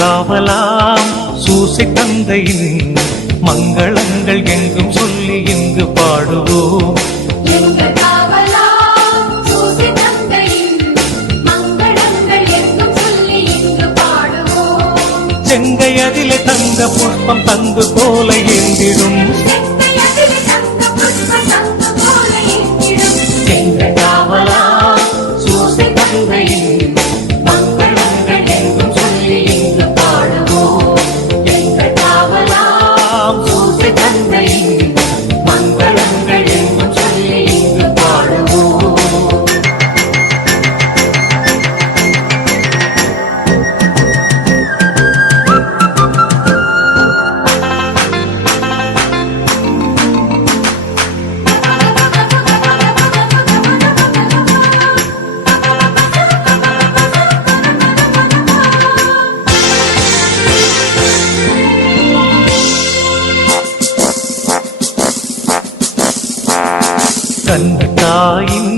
காவலாம் சூசை தந்தையின் மங்களங்கள் எங்கும் சொல்லி இங்கு பாடுவோம். செங்கை அதிலே தங்க புஷ்பம் தங்கு போல ஏந்திடும் எங்கள் காவலாம் சூசை தந்தையின் மங்களங்கள் எங்கும் சொல்லி இங்கு பாடுவோம். எங்கள் காவலாம் சூசை தந்தையின் மங்களங்கள் எங்கும் சொல்லி இங்கு பாடுவோம். கண்ணத்தாயின்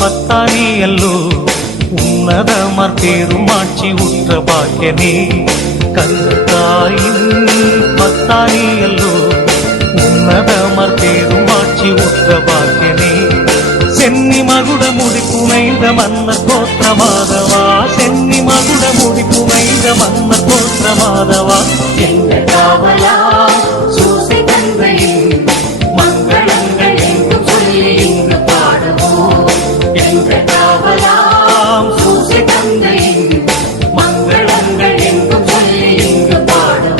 பத்தானி அல்லோ உன்னதமர் பெருமாட்சி உற்ற பாக்கியனே. கண்ணத்தாயின் பத்தானி அல்லோ உன்னதமர் பெருமாட்சி உற்ற பாக்கியனே. சென்னி மகுட முடி புனைந்த மன்னர் கோத்திர மாதவா, சென்னி மகுட முடி புனைந்த மன்னர் கோத்திர மாதவா. எங்கள் காவலா சூசை தந்தையின் மங்களங்கள் எங்கும் சொல்லி இங்கு பாடுவோம். எங்கள் காவலாம் சூசை தந்தையின் மங்களங்கள் எங்கும் சொல்லி இங்கு பாடுவோம்.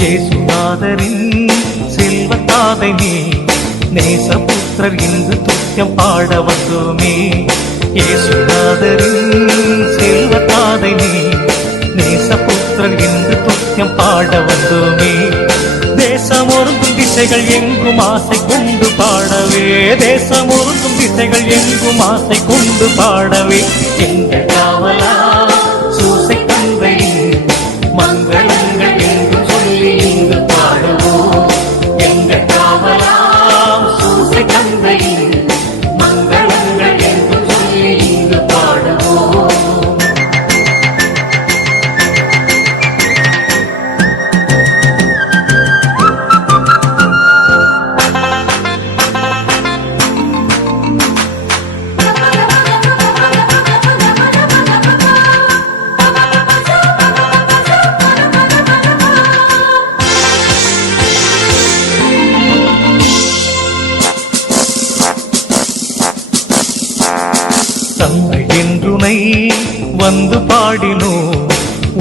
இயேசுநாதரின் செல்வத்தாதை நீ நேசபுத்திரர் இன்று துத்தியம் பாட வந்தோமே. இயேசுநாதரின் செல்வத்தாதை நீ நேசபுத்திரர் இன்று துத்தியம் பாட வந்தோமே. தேசம் ஒருங்கும் திசைகள் எங்கும் ஆசை கொண்டு பாடவே, தேசம் ஒருங்கும் திசைகள் எங்கும் ஆசை கொண்டு பாடவே. எங்கள் காவலா சூசை தந்தையின் மங்களங்கள் எங்கும் சொல்லி இங்கு பாடுவோம். எங்கள் காவலாம் சூசை தந்தையின் மங்களங்கள் எங்கும் சொல்லி இங்கு பாடுவோம். தந்தை என்றுனை வந்து பாடினோ,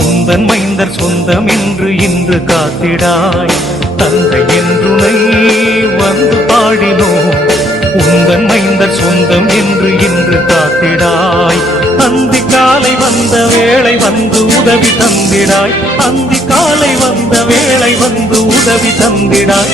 உந்தன் மைந்தர் சொந்தம் என்று இன்று காத்திடாய். தந்தை என்றுனை வந்து பாடினோ, உந்தன் மைந்தர் சொந்தம் என்று இன்று காத்திடாய். அந்தி காலை வந்த வேளை வந்து உதவி தந்திடாய், அந்தி காலை வந்த வேளை வந்து உதவி தந்திடாய்.